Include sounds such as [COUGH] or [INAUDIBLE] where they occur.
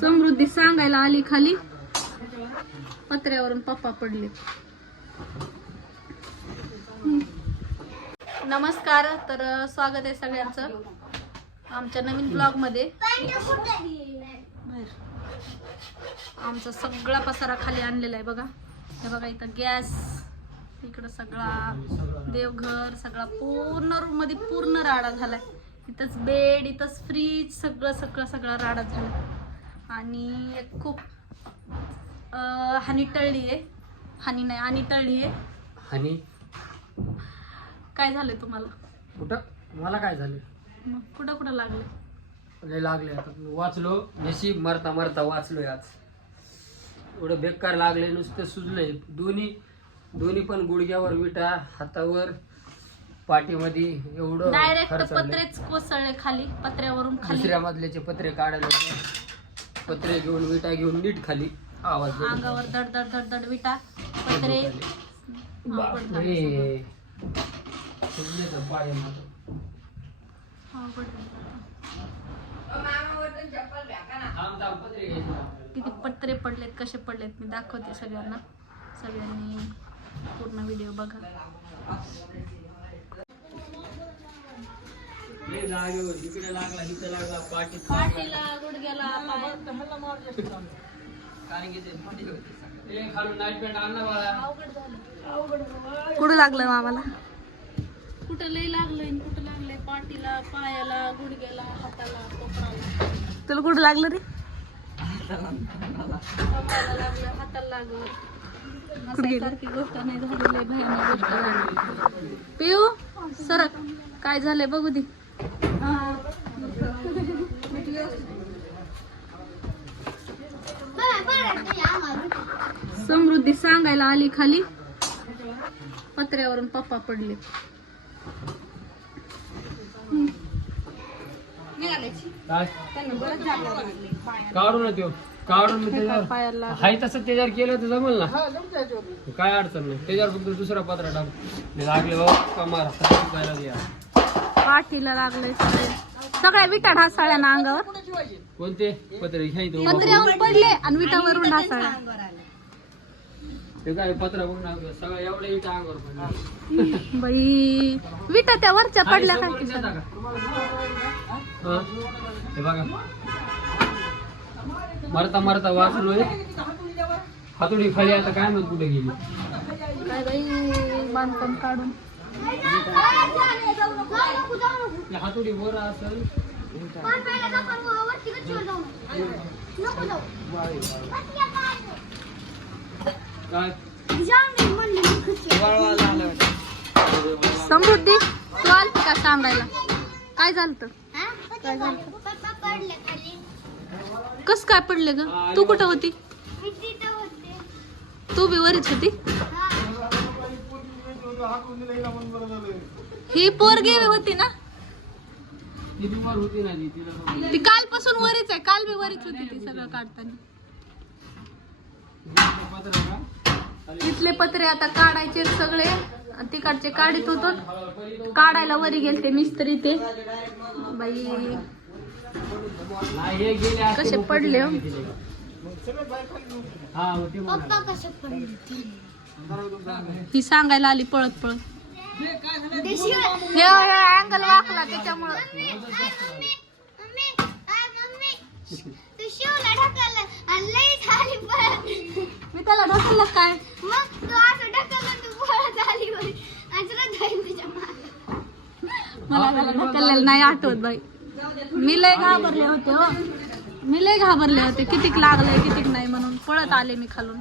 समृद्धी सांगायला आली खाली. पत्र्यावरून पप्पा पडले. नमस्कार तर स्वागत आहे सगळ्यांचं. आमच्या नवीन ब्लॉगमध्ये आमचा सगळा पसारा खाली आणलेला आहे बघा. हे बघा इथं गॅस इकडं सगळा देवघर सगळा पूर्ण रूममध्ये पूर्ण राडा झालाय. इथंच बेड इथंच फ्रीज सगळं सगळं सगळा राडा झाला आणि एक खूप हानी टळली आहे. हानी नाही आणि टळली आहे. आणि काय झालंय तुम्हाला? कुठं? मला काय झालं? मग कुठं कुठं लागलं? लय लागले आता. वाचलो नशीब मरता मरता वाचलोय आज. एवढं बेकार लागले नुसतं सुजलंय. दोन्ही दोन्ही पण गुडघ्यावर विटा हातावर पाठीमध्ये एवढं डायरेक्ट. पत्रेच कोसळले खाली पत्र्यावरून खाली. दुसऱ्या मजल्याचे पत्रे काढायला होते. पत्रे घेऊन विटा घेऊन नीट खाली आवाज. अंगावर धड धड धड धड विटा पत्रे सगळं. बापरे. थांब, थांब, घ्यायचे आपल्याला. किती पत्रे पडलेत कसे पडलेत मी दाखवते सगळ्यांना सगळ्यांनी पूर्ण व्हिडिओ बघा लय जागेवर इकडे लागला इकडे लागला पाठीत पाठीला गुडघ्याला कारण की ते मोठी होती सगळी. ए, खालून नाईट पॅन्ट आण ना बाळा. अवघड झालं. कुठं लागलं मामाला? कुठं लय लागलंय आणि कुठं लागलंय? पाठीला पायाला गुडघ्याला हाताला कोपराला. तुला कुठं लागलं रे? कमराला लागलं हाताला लागलं. गोष्ट नाही झालेली भयानक गोष्ट. झाली पिऊ सरक. काय झालंय बघू दे. समृद्धी सांगायला आली खाली. पत्र्यावरून पप्पा पडले. काय? काढू ना त्यो काढून त्याच्यावर पायाला हाय तसं त्याच्यावर केलं तर जमल ना. काय अडचण नाही. त्याच्यावर फक्त दुसरा पत्रा टाक. लागले बाबा पाठीला सगळे. सगळ्या विटा ढासाळ्या अंगावर. कोणते? पत्रे घ्यायचं पत्र्यावर पडले आणि विटावरून ढासाळ्या ते काय पत्रा बघ ना सगळं अंगावर पडलं. [LAUGHS] बाई विटा त्या वरच्या पडल्या का? हा? हे बघा. मरता मरता वाचलोय हातोडी खाली आता काय माहीत कुठे गेली? काय बाई बांधकाम काढून. ती हातोडी वर असेल. काय? समृद्धी तू आलती का सांगायला? काय झालं कस काय पडले ग? तू कुठं होती? तू बी वरीच होती? ही पोरगी होती ना ती होती ना? ती तिला बघ. ती कालपासून वरीच आहे काल बी वरीच होती ती सगळं काढताना. का? तिथले पत्रे आता काढायचे सगळे. तिकडचे काढीत होतो. काढायला वरी गेलते मिस्त्री ते. बाई नाही, हे कसे मग पडले हो? हा मग ते. म्हणा. ही सांगायला आली पळत पळत हे अँगल वाकला त्याच्यामुळं मी त्याला ढकललं काय मला त्याला ढकललेलं नाही आठवत बाई. मी लय घाबरले होते हो. मी लय घाबरले होते. कितीक लागलंय कितीक नाही म्हणून. पळत आले मी खालून.